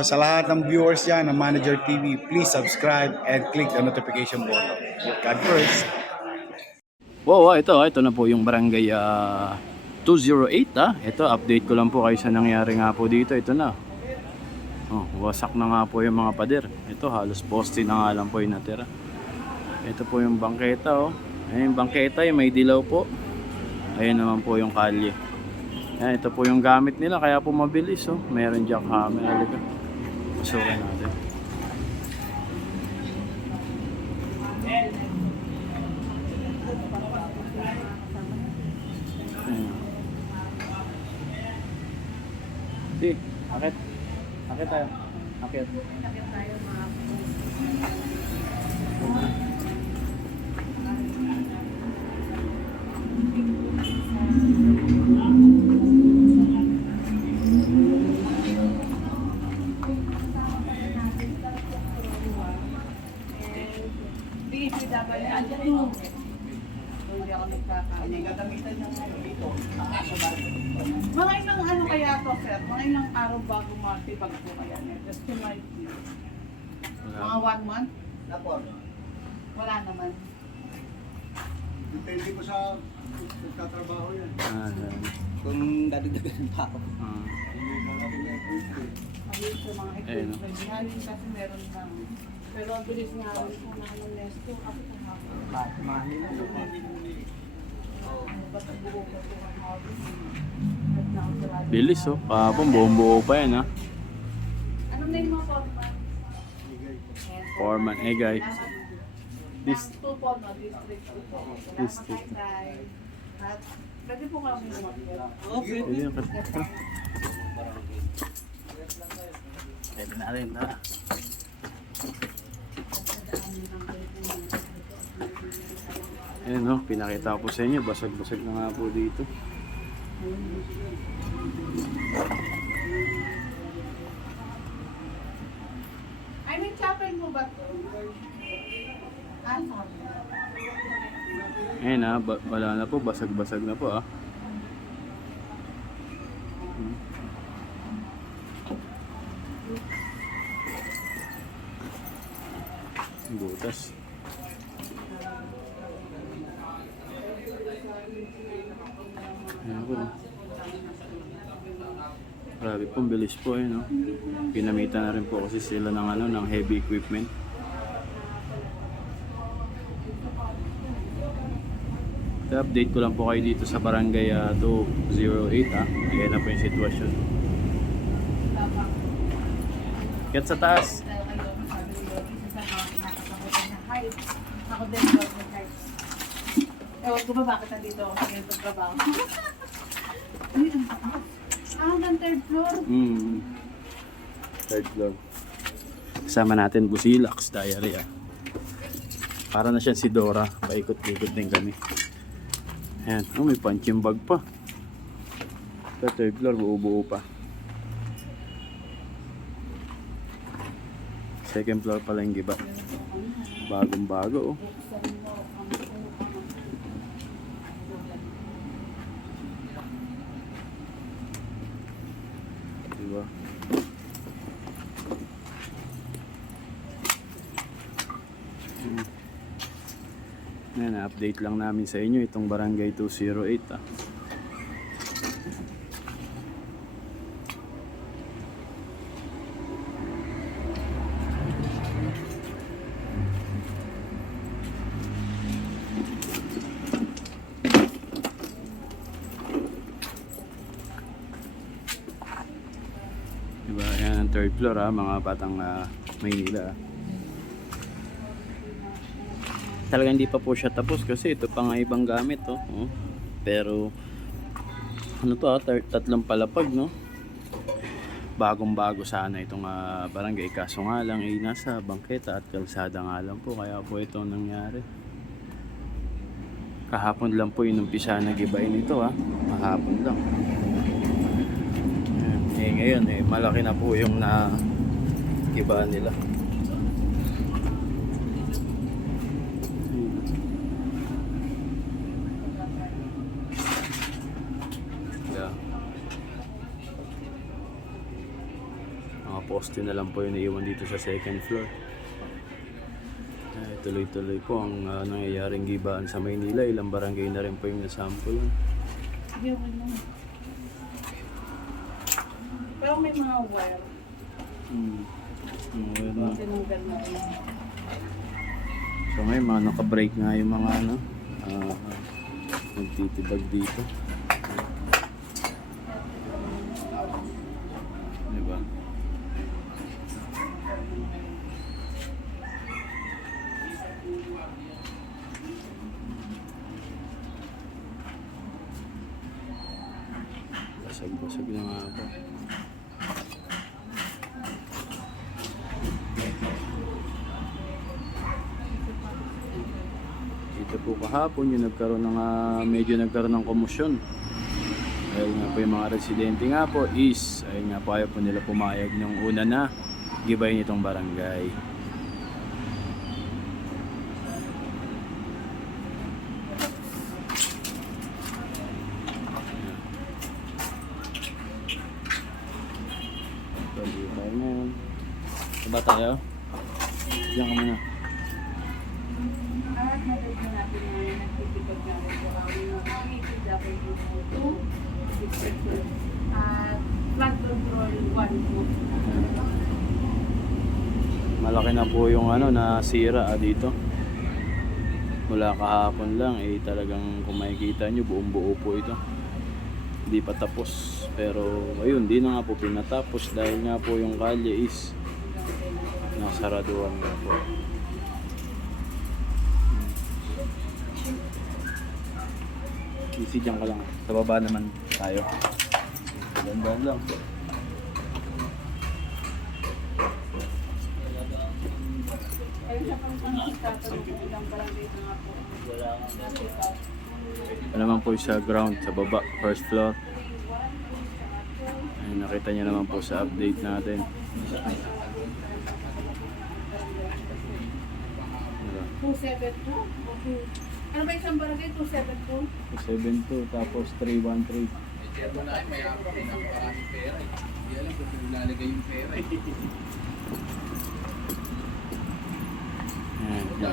sa lahat ng viewers dyan ng Manager TV, please subscribe and click the notification button. God first. Wow, ito na po yung barangay 208 Ito, update ko lang po kayo sa nangyari nga po dito. Ito na. Oh, wasak na nga po yung mga pader. Ito, halos poste na nga lang po yung natira. Ito po yung bangketa, oh. Ayun yung bangketa, yung may dilaw po. Ayun naman po yung kalye. Ayan, ito po yung gamit nila, kaya po mabilis, oh. Meron jackhammer. Halika. Pasukin natin. Ayan. Akit. Akit tayo. Akit. Mga ilang ano kaya to, sir? Mga ilang araw bago matibag po kaya niya? Just to my view. Mga 1 month? Wala naman. Depende po sa pagtatrabaho yan. Kung dadagdagan pa ako. Mabilis sa mga Ayun, no? equipment. Ngayon kasi meron lang. Pero ang bilis nga rin kung ano nesto. Ako kahapon. Mahal na. Ano ba ito buo ko ito ang hobby? At nakasarado. Bilis, oh. Kahapon, buong-buo pa yan, ha. Anong name mo po? Foreman, guy. This 2 po, no? District 2 po. Salamat District. kay Tay. At pwede po kami umakyat. Okay. Pwede yung pwede na rin, ha. Ayan, no. Pinakita ko sa inyo. Basag-basag na nga po dito. Ay, may chapel mo ba ito? Ah, sabi. Ayan, ha. Wala na po. Basag-basag na po, ha. Butas. Ayan po. Grabe po, bilis po eh, no? Pinamitan na rin po kasi sila ng ano, ng heavy equipment. Update ko lang po kayo dito sa barangay 208 Ayan na po yung sitwasyon. Kaya sa taas. Ako din, work with heights. Ewan ko ba bakit nandito ako sa ganitong trabaho? Hanggang 3rd floor. Third floor. Kasama natin Busilax Diary. Para na siyang si Dora. Paikot-ikot din kami. Ayan. Oh, may punching bag pa. Sa third floor, buo-buo pa. Second floor pala yung giba. Bagong bago, oh. Diba? Yan, update lang namin sa inyo itong barangay 208 Diba? Yan ang third floor, mga batang Maynila. Talaga hindi pa po siya tapos kasi ito pa nga ibang gamit, oh. Pero ano to, tatlong palapag, no? Bagong bago sana itong barangay, kaso nga lang nasa bangketa at kalsada nga lang po, kaya po ito nangyari. Kahapon lang po inumpisa na gibain ito, kahapon lang. Ngayon malaki na po yung giba nila. poste na lang po yung naiwan dito sa second floor. Ay, tuloy-tuloy po ang nangyayaring gibaan sa Maynila. Ilang barangay na rin po yung nasample. Hindi ako lang. Pero may mga wire. Tinanggal na rin. So ngayon mga naka-break nga yung mga nagtitibag dito. Diba? Basag-basag na nga po. Dito po kahapon yung nagkaroon ng medyo nagkaroon ng komosyon. Dahil nga po yung mga residente nga po is ayun nga po ayaw po nila pumayag nung una na gibayin itong barangay. Pwede tayo ngayon. Diba tayo? Diyan ka muna. At nalagyan natin na nagtitipag na rin po ang WW2 at flood control 1 po. Malaki na po yung nasira dito. Mula kahapon lang talagang kung makikita nyo buong buo po ito. Hindi pa tapos pero ayun di na nga po pinatapos dahil nga po yung kalye is nasaraduhan nga po. Easy dyan ka lang. Sa baba naman tayo. Gandaan lang. Ayun siya pang tatanong kung ilang barangay na nga po. Ito naman po sa ground, sa baba, first floor. Ayun, nakita niyo naman po sa update natin. Diba? 272? Ano ba isang barangay? 272? 272 tapos 313. Ayan, yeah.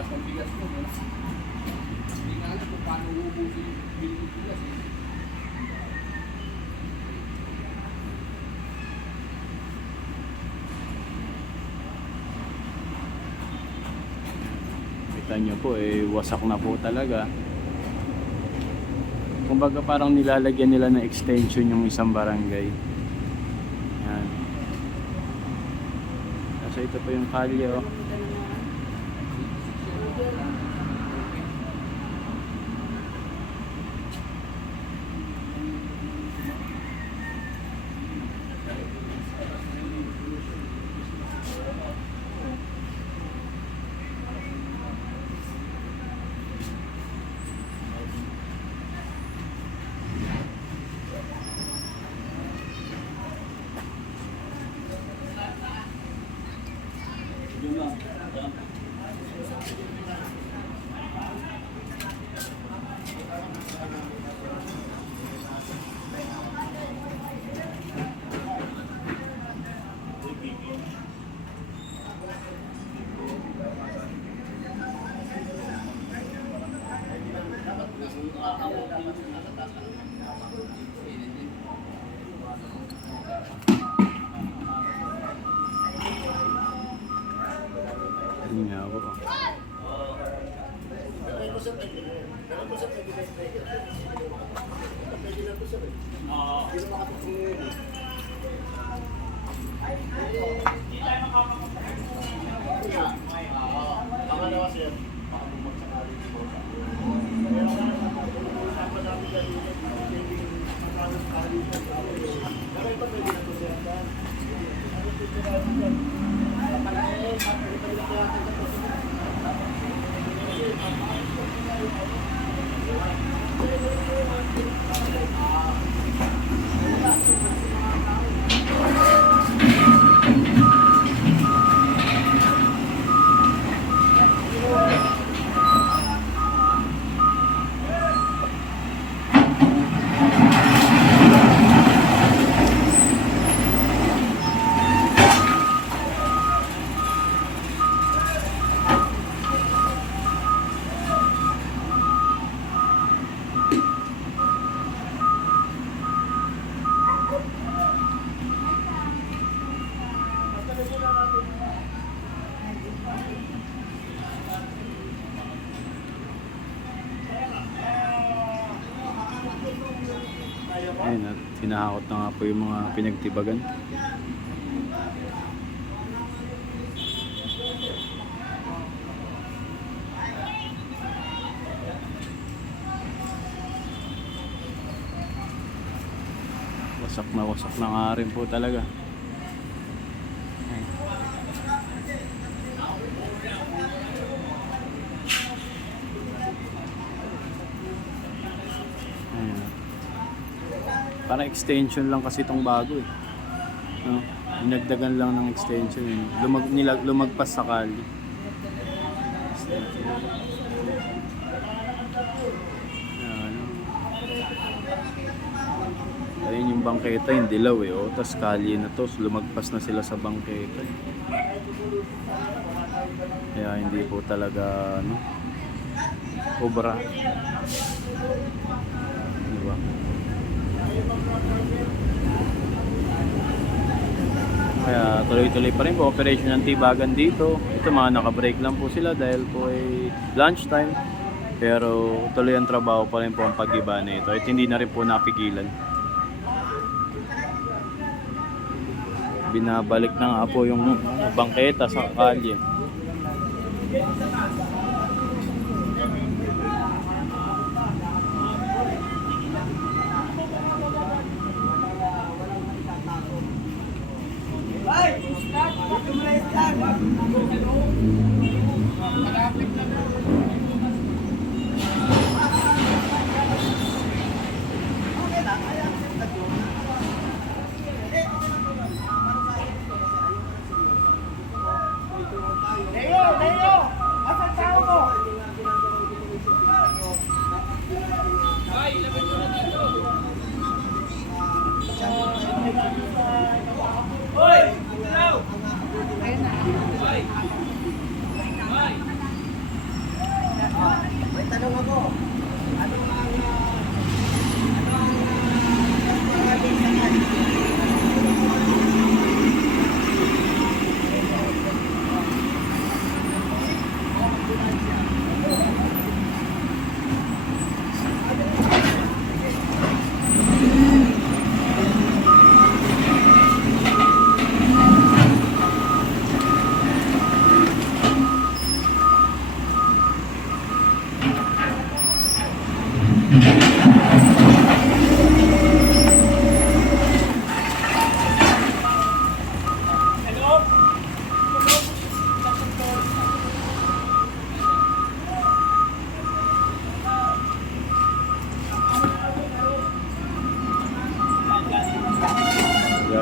Kita nyo po wasak na po talaga. Kumbaga parang nilalagyan nila ng extension yung isang barangay. Yan. Kasi ito pa yung kalye oh. Ayun nga ako. Ayun, at hinahakot na nga po yung mga pinagtibagan. Wasak na nga rin po talaga. Ayan. Parang extension lang kasi itong bago eh. No? Dinagdagan lang ng extension. Lumagpas sa kali. Ayan. Ayun yung bangketa, yung dilaw eh. Oh. Tapos kalye na to. Lumagpas na sila sa bangketa. Kaya hindi po talaga ano, obra. Diba? Kaya tuloy-tuloy pa rin po operation ng tibagan dito. Ito mga naka-break lang po sila dahil po ay lunchtime. Pero tuloy ang trabaho pa rin po ang pag-iba nito. At hindi na rin po napigilan. Binabalik na nga po yung bangketa sa kalye. May tanong ako. Ano ang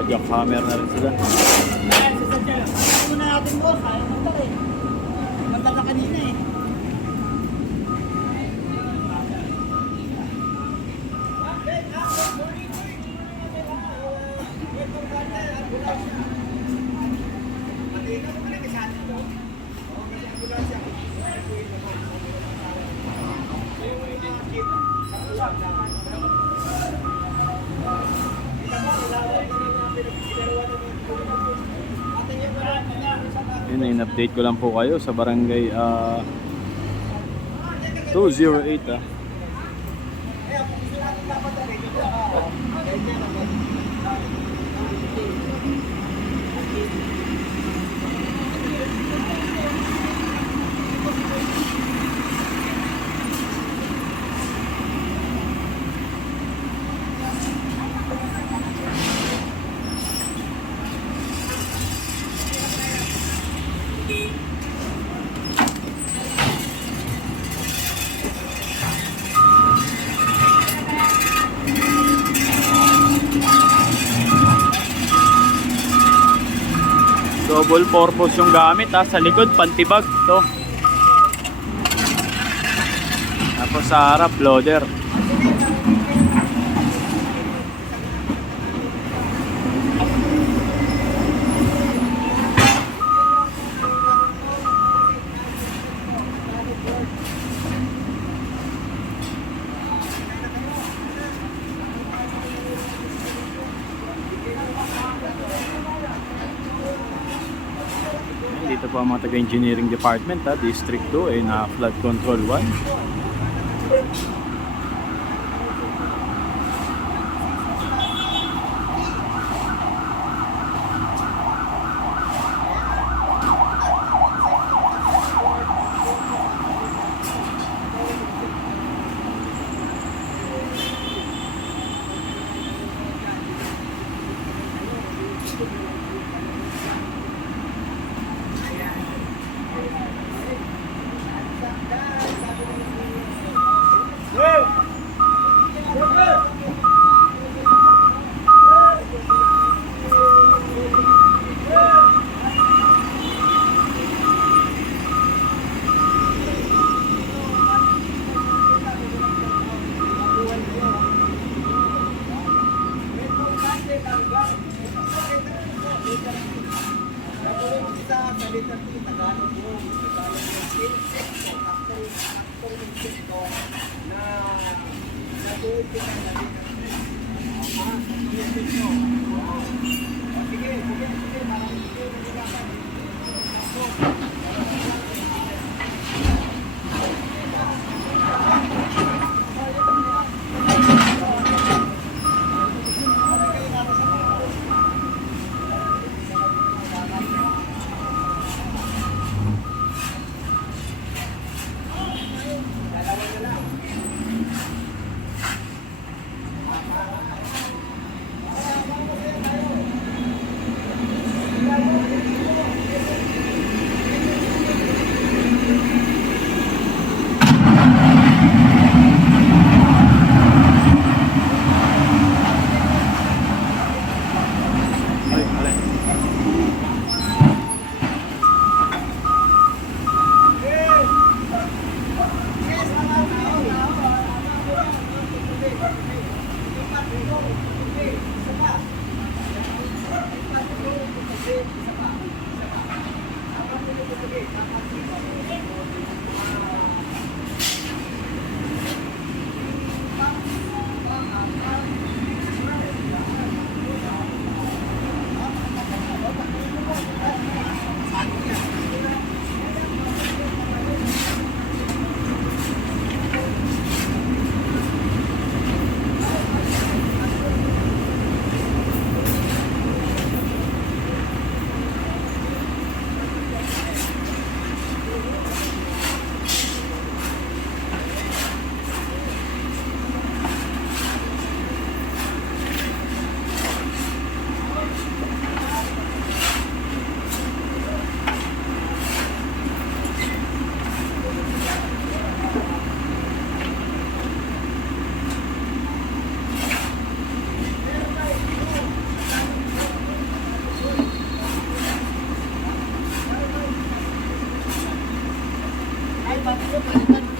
Jackhammer na rin sila. muna natin mo? Kaya mo ito eh. Manda ka kanina eh. Yun, in-update ko lang po kayo sa barangay 208 ah. Double purpose yung gamit ha. Sa likod pantibag to. Tapos sa harap loader. Dito po ang mga taga-engineering department ha, District 2 ay na flood control 1. itong ito na natuloy ko na natin. Tumisip mo. Sige, sige, sige. Parang hindi mo nagagapan. Ay, alay. Ay, bakit yung palitan?